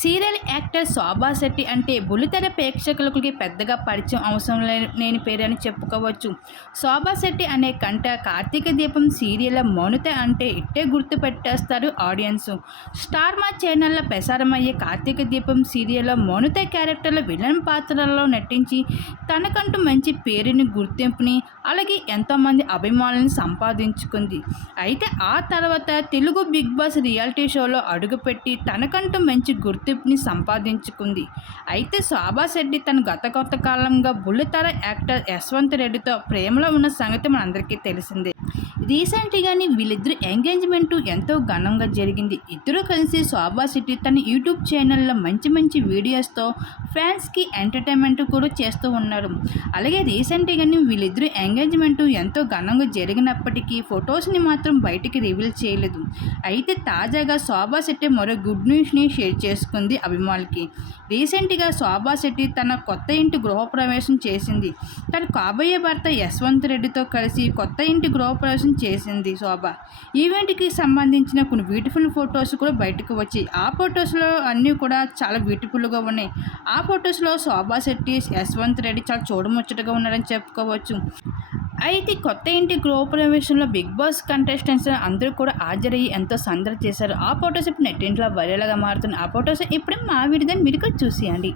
Serial actor Shobha Shetty అంటే బుల్లితెర ప్రేక్షకులకి పెద్దగా పరిచయం అవసరం లేని పేరని చెప్పుకోవచ్చు. శోభా శెట్టి అనే కంట కార్తీక దీపం సీరియల్ మౌనిత అంటే ఇట్టే గుర్తుపెట్టేస్తారు ఆడియన్స్. స్టార్ మా ఛానల్లో ప్రసారమయ్యే కార్తీక దీపం సీరియల్లో మౌనిత క్యారెక్టర్లో విలన్ పాత్రలలో నటించి తనకంటూ మంచి పేరుని గుర్తింపుని అలాగే ఎంతోమంది అభిమానులను సంపాదించుకుంది. అయితే ఆ తర్వాత తెలుగు బిగ్ బాస్ రియాలిటీ షోలో అడుగుపెట్టి తనకంటూ మంచి గుర్తింపుని సంపాదించుకుంది. అయితే శోభా శెట్టి తన గత కాలంగా బుల్లితెర యాక్టర్ యశ్వంత్ రెడ్డితో ప్రేమలో ఉన్న సంగతి మనందరికీ తెలిసిందే. రీసెంట్గానే వీళ్ళిద్దరు ఎంగేజ్మెంట్ ఎంతో ఘనంగా జరిగింది. ఇద్దరు కలిసి శోభా శెట్టి తన యూట్యూబ్ ఛానల్లో మంచి వీడియోస్తో ఫ్యాన్స్కి ఎంటర్టైన్మెంట్ కూడా చేస్తూ ఉన్నారు. అలాగే రీసెంట్గానే వీళ్ళిద్దరు ఎంగేజ్మెంట్ ఎంతో ఘనంగా జరిగినప్పటికీ ఫొటోస్ని మాత్రం బయటికి రివీల్ చేయలేదు. అయితే తాజాగా శోభా శెట్టి మరో గుడ్ న్యూస్ని షేర్ చేసుకుంది అభిమానులకి. రీసెంట్గా శోభా శెట్టి తన కొత్త ఇంటి గృహప్రవేశం చేసింది. తన కాబోయే భర్త యశ్వంత్ రెడ్డితో కలిసి కొత్త ఇంటి గృహప్రవేశం చేసింది శోభ. ఈవెంట్కి సంబంధించిన కొన్ని బ్యూటిఫుల్ ఫొటోస్ కూడా బయటకు వచ్చాయి. ఆ ఫొటోస్లో అన్నీ కూడా చాలా బ్యూటిఫుల్గా ఉన్నాయి. ఆ ఫొటోస్లో శోభా శెట్టి యశ్వంత్ రెడ్డి చాలా చూడముచ్చటగా ఉన్నారని చెప్పుకోవచ్చు. అయితే కొత్త ఇంటి గృహప్రవేశంలో బిగ్ బాస్ కంటెస్టెంట్స్ అందరూ కూడా హాజరయ్యి ఎంతో సందడి చేశారు. ఆ ఫొటోస్ ఇప్పుడు నెట్టింట్లో వైరల్గా మారుతున్నాయి. ఆ ఫొటోస్ ఇప్పుడు మా వీడియోని మీరు కూడా చూసేయండి.